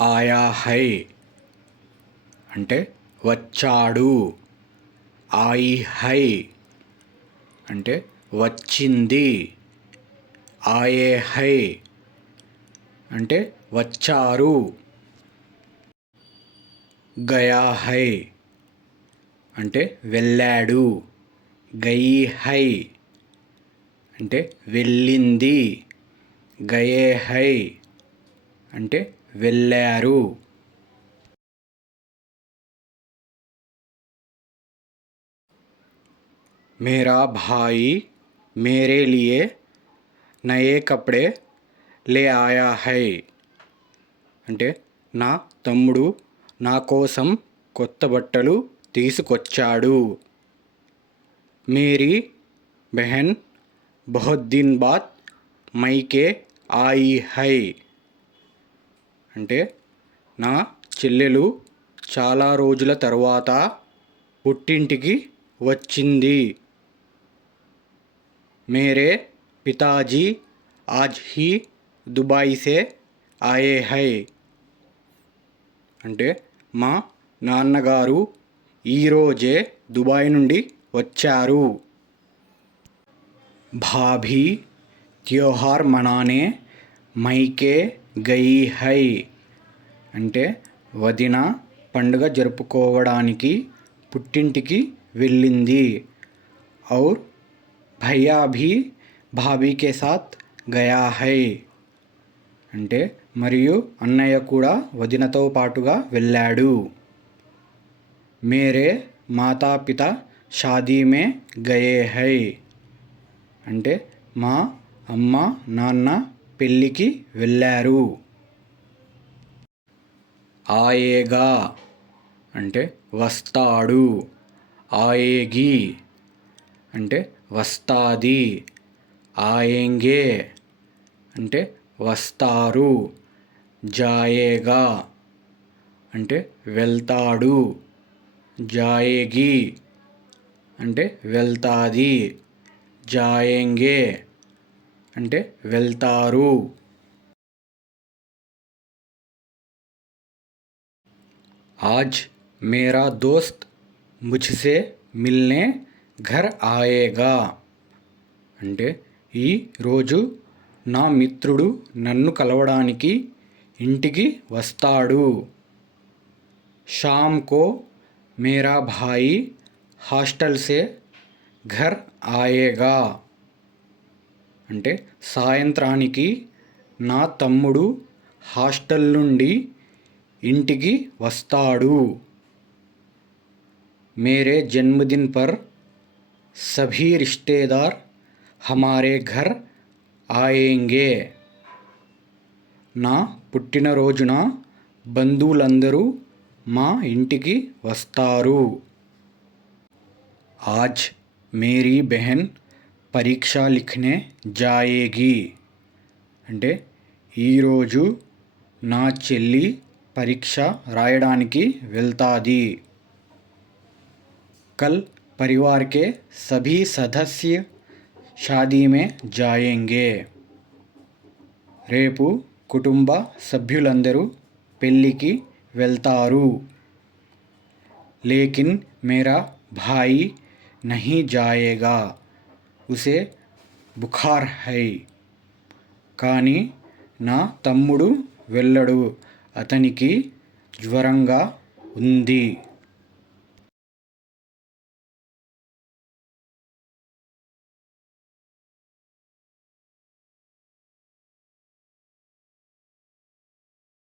ఆయా హై. అంటే వచ్చాడు. ఆయి హై. అంటే వచ్చింది. ఆయే హై. అంటే వచ్చారు. గయా హై. అంటే వెళ్ళాడు. గయి హై. అంటే వెళ్ళింది. గయే హై. అంటే వెళ్ళారు मेरा भाई मेरे लिए నయే కప్డే లే ఆయా హై అంటే నా తమ్ముడు నా కోసం కొత్త బట్టలు తీసుకొచ్చాడు మేరీ బెహన్ బహుత్ దిన్ బాద్ మైకే ఆయి హై అంటే నా చెల్లెలు చాలా రోజుల తర్వాత పుట్టింటికి వచ్చింది. మేరే పితాజీ ఆజ్ హీ దుబాయ్సే ఆయే హై. అంటే మా నాన్నగారు ఈరోజే దుబాయ్ నుండి వచ్చారు. భాభీ త్యోహార్ మనానే మైకే గైహై హై అంటే వదిన పండుగ జరుపుకోవడానికి పుట్టింటికి వెళ్ళింది. ఔర్ భయ్యా భీ భాబీకే సాత్ గయా హై అంటే మరియు అన్నయ్య కూడా వదినతో పాటుగా వెళ్ళాడు. మేరే మాతాపిత షాదీ మే గయే హై అంటే మా అమ్మ నాన్న పెళ్ళికి వెళ్ళారు. ఆయేగా అంటే వస్తాడు. ఆయేగి అంటే వస్తాది. ఆయేంగే అంటే వస్తారు. జాయేగా అంటే వెళ్తాడు. జాయేగి అంటే వెళ్తాది. జాయేంగే అంటే వెళ్తారు आज मेरा दोस्त मुझसे मिलने ఘర్ ఆయేగా అంటే ఈరోజు నా మిత్రుడు నన్ను కలవడానికి ఇంటికి వస్తాడు షామ్ కో మేరా భాయి హాస్టల్ సే ఘర్ ఆయేగా అంటే సాయంత్రానికి నా తమ్ముడు హాస్టల్ నుండి ఇంటికి వస్తాడు. మేరే జన్మదిన్ పర్ సభీ రిష్తేదార్ హమారే ఘర్ ఆయేంగే. నా పుట్టినరోజున బంధువులందరూ మా ఇంటికి వస్తారు. ఆజ్ మేరీ బెహన్ పరీక్ష లిఖనే జాయేగి అంటే ఈరోజు నా చెల్లి పరీక్ష రాయడానికి వెళ్తాది కల్ परिवार के सभी सदस्य షాదీ మే జాయేంగే రేపు కుటుంబ సభ్యులందరూ పెళ్ళికి వెళ్తారు లేకిన్ మేరా భాయి నహీ జాయేగా ఉసే బుఖార్ హై. కానీ నా తమ్ముడు వెళ్ళడు. అతనికి జ్వరంగా ఉంది.